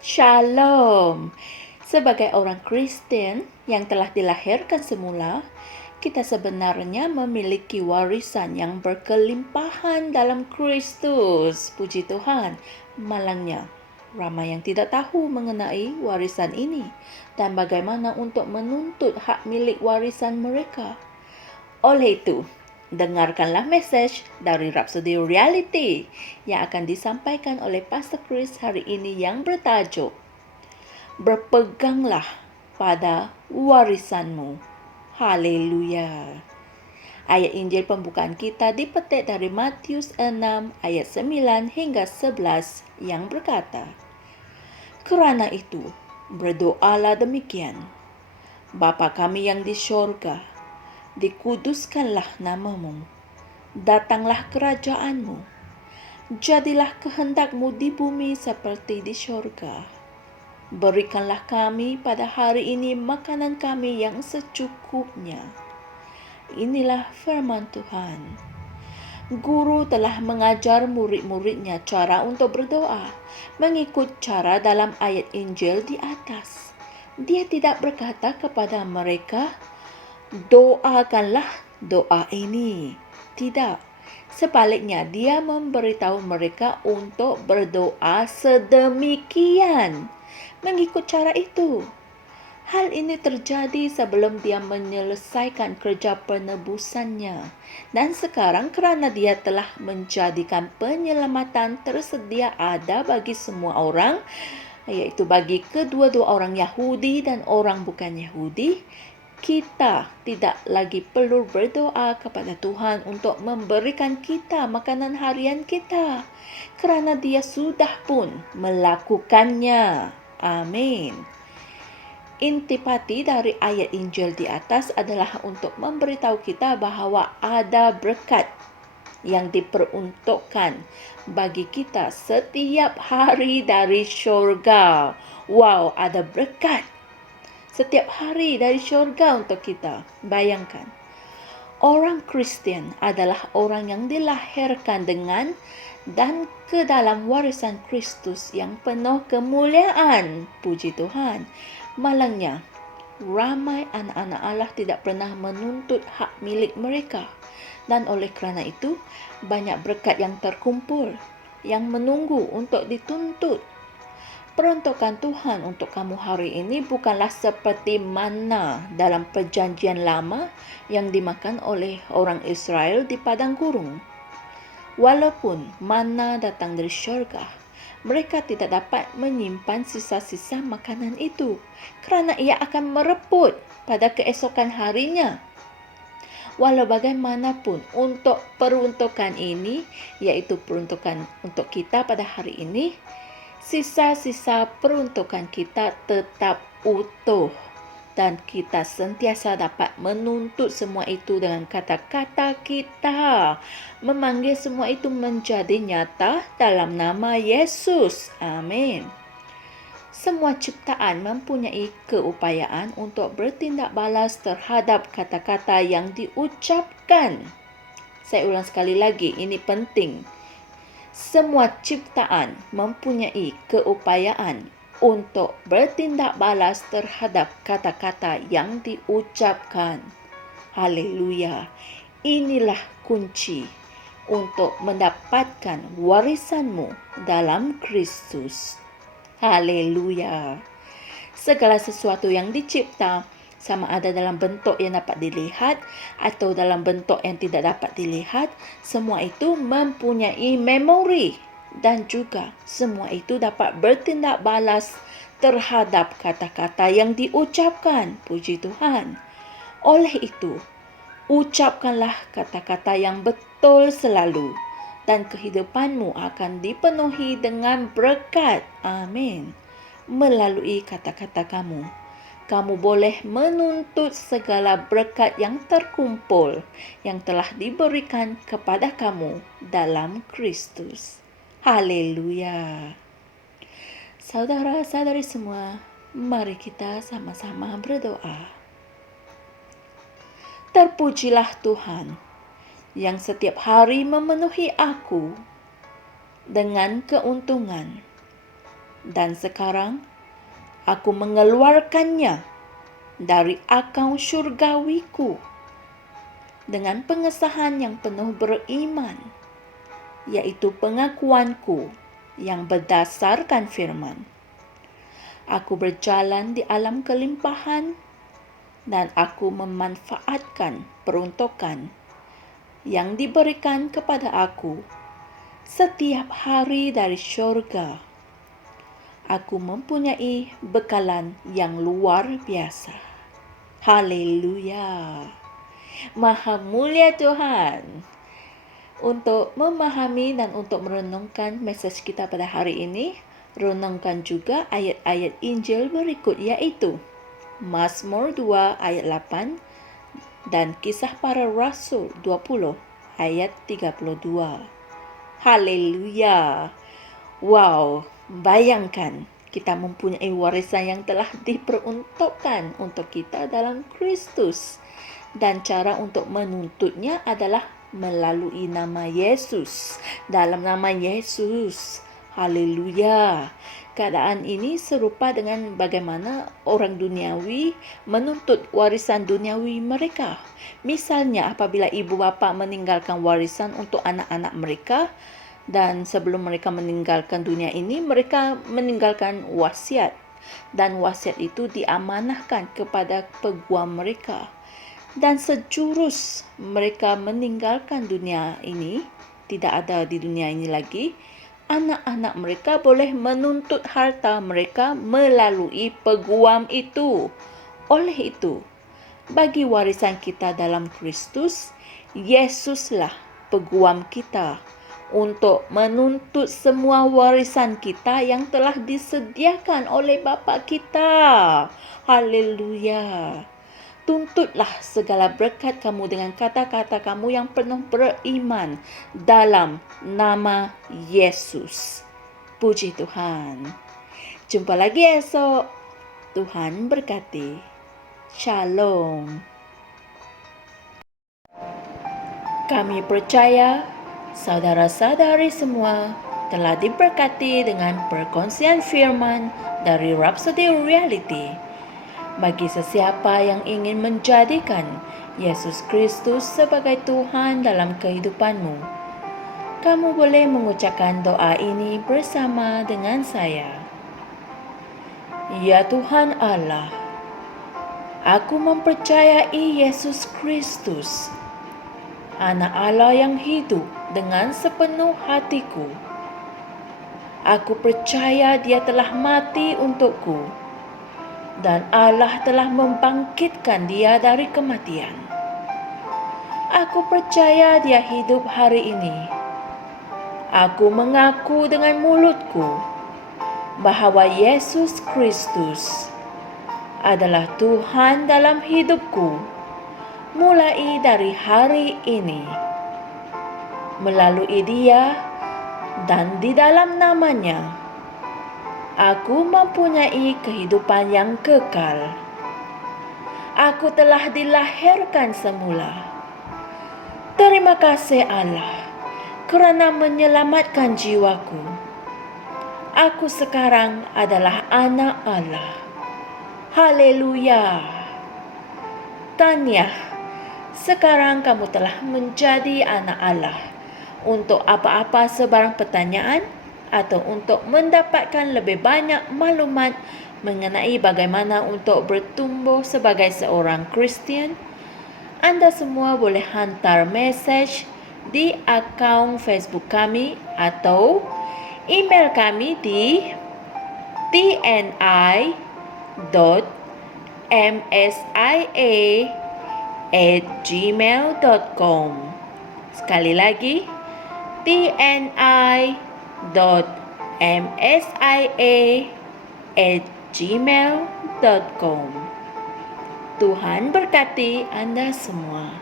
Shalom. Sebagai orang Kristen yang telah dilahirkan semula, kita sebenarnya memiliki warisan yang berkelimpahan dalam Kristus. Puji Tuhan. Malangnya, ramai yang tidak tahu mengenai warisan ini dan bagaimana untuk menuntut hak milik warisan mereka. Oleh itu, dengarkanlah message dari Rhapsody Reality yang akan disampaikan oleh Pastor Chris hari ini yang bertajuk Berpeganglah pada warisanmu. Haleluya. Ayat Injil pembukaan kita dipetik dari Matius 6 ayat 9 hingga 11 yang berkata, "Kerana itu, berdoalah demikian, Bapa kami yang di syurga, dikuduskanlah namamu, datanglah kerajaanmu, jadilah kehendakmu di bumi seperti di syurga. Berikanlah kami pada hari ini makanan kami yang secukupnya." Inilah firman Tuhan. Guru telah mengajar murid-muridnya cara untuk berdoa, mengikut cara dalam ayat Injil di atas. Dia tidak berkata kepada mereka, "Doakanlah doa ini." Tidak. Sebaliknya, dia memberitahu mereka untuk berdoa sedemikian, mengikut cara itu. Hal ini terjadi sebelum dia menyelesaikan kerja penebusannya. Dan sekarang kerana dia telah menjadikan penyelamatan tersedia ada bagi semua orang, iaitu bagi kedua-dua orang Yahudi dan orang bukan Yahudi, kita tidak lagi perlu berdoa kepada Tuhan untuk memberikan kita makanan harian kita, kerana Dia sudah pun melakukannya. Amin. Intipati dari ayat Injil di atas adalah untuk memberitahu kita bahawa ada berkat yang diperuntukkan bagi kita setiap hari dari syurga. Wow, ada berkat setiap hari dari syurga untuk kita. Bayangkan, orang Kristen adalah orang yang dilahirkan dengan dan ke dalam warisan Kristus yang penuh kemuliaan. Puji Tuhan. Malangnya, ramai anak-anak Allah tidak pernah menuntut hak milik mereka. Dan oleh kerana itu, banyak berkat yang terkumpul, yang menunggu untuk dituntut. Peruntukan Tuhan untuk kamu hari ini bukanlah seperti mana dalam perjanjian lama yang dimakan oleh orang Israel di padang gurun. Walaupun mana datang dari syurga, mereka tidak dapat menyimpan sisa-sisa makanan itu kerana ia akan mereput pada keesokan harinya. Walau bagaimanapun, untuk peruntukan ini, iaitu peruntukan untuk kita pada hari ini, sisa-sisa peruntukan kita tetap utuh. Dan kita sentiasa dapat menuntut semua itu dengan kata-kata kita. Memanggil semua itu menjadi nyata dalam nama Yesus. Amin. Semua ciptaan mempunyai keupayaan untuk bertindak balas terhadap kata-kata yang diucapkan. Saya ulang sekali lagi, ini penting. Semua ciptaan mempunyai keupayaan untuk bertindak balas terhadap kata-kata yang diucapkan. Haleluya. Inilah kunci untuk mendapatkan warisanmu dalam Kristus. Haleluya. Segala sesuatu yang dicipta, sama ada dalam bentuk yang dapat dilihat atau dalam bentuk yang tidak dapat dilihat, semua itu mempunyai memori. Dan juga semua itu dapat bertindak balas terhadap kata-kata yang diucapkan. Puji Tuhan. Oleh itu, ucapkanlah kata-kata yang betul selalu, dan kehidupanmu akan dipenuhi dengan berkat. Amin. Melalui kata-kata kamu, kamu boleh menuntut segala berkat yang terkumpul yang telah diberikan kepada kamu dalam Kristus. Haleluya. Saudara-saudari semua, mari kita sama-sama berdoa. Terpujilah Tuhan yang setiap hari memenuhi aku dengan keuntungan. Dan sekarang, aku mengeluarkannya dari akaun syurgawiku dengan pengesahan yang penuh beriman, yaitu pengakuanku yang berdasarkan firman. Aku berjalan di alam kelimpahan dan aku memanfaatkan peruntukan yang diberikan kepada aku setiap hari dari syurga. Aku mempunyai bekalan yang luar biasa. Haleluya. Maha mulia Tuhan. Untuk memahami dan untuk merenungkan mesej kita pada hari ini, renungkan juga ayat-ayat Injil berikut, yaitu Mazmur 2 ayat 8 dan Kisah Para Rasul 20 ayat 32. Haleluya. Wow, bayangkan kita mempunyai warisan yang telah diperuntukkan untuk kita dalam Kristus. Dan cara untuk menuntutnya adalah melalui nama Yesus. Dalam nama Yesus. Haleluya. Keadaan ini serupa dengan bagaimana orang duniawi menuntut warisan duniawi mereka. Misalnya apabila ibu bapa meninggalkan warisan untuk anak-anak mereka, dan sebelum mereka meninggalkan dunia ini, mereka meninggalkan wasiat. Dan wasiat itu diamanahkan kepada peguam mereka. Dan sejurus mereka meninggalkan dunia ini, tidak ada di dunia ini lagi, anak-anak mereka boleh menuntut harta mereka melalui peguam itu. Oleh itu, bagi warisan kita dalam Kristus, Yesuslah peguam kita untuk menuntut semua warisan kita yang telah disediakan oleh Bapa kita. Haleluya. Tuntutlah segala berkat kamu dengan kata-kata kamu yang penuh beriman dalam nama Yesus. Puji Tuhan. Jumpa lagi esok. Tuhan berkati. Shalom. Kami percaya saudara-saudari semua telah diberkati dengan perkongsian firman dari Rhapsody Reality. Bagi sesiapa yang ingin menjadikan Yesus Kristus sebagai Tuhan dalam kehidupanmu, kamu boleh mengucapkan doa ini bersama dengan saya. Ya Tuhan Allah, aku mempercayai Yesus Kristus, Anak Allah yang hidup dengan sepenuh hatiku. Aku percaya Dia telah mati untukku, dan Allah telah membangkitkan Dia dari kematian. Aku percaya Dia hidup hari ini. Aku mengaku dengan mulutku bahawa Yesus Kristus adalah Tuhan dalam hidupku mulai dari hari ini. Melalui Dia dan di dalam nama-Nya, aku mempunyai kehidupan yang kekal. Aku telah dilahirkan semula. Terima kasih Allah kerana menyelamatkan jiwaku. Aku sekarang adalah anak Allah. Haleluya. Tahniah, sekarang kamu telah menjadi anak Allah. Untuk apa-apa sebarang pertanyaan atau untuk mendapatkan lebih banyak maklumat mengenai bagaimana untuk bertumbuh sebagai seorang Kristian, anda semua boleh hantar mesej di akaun Facebook kami atau email kami di tni.msia@gmail.com. Sekali lagi, tni.msia@gmail.com. Tuhan berkati Anda semua.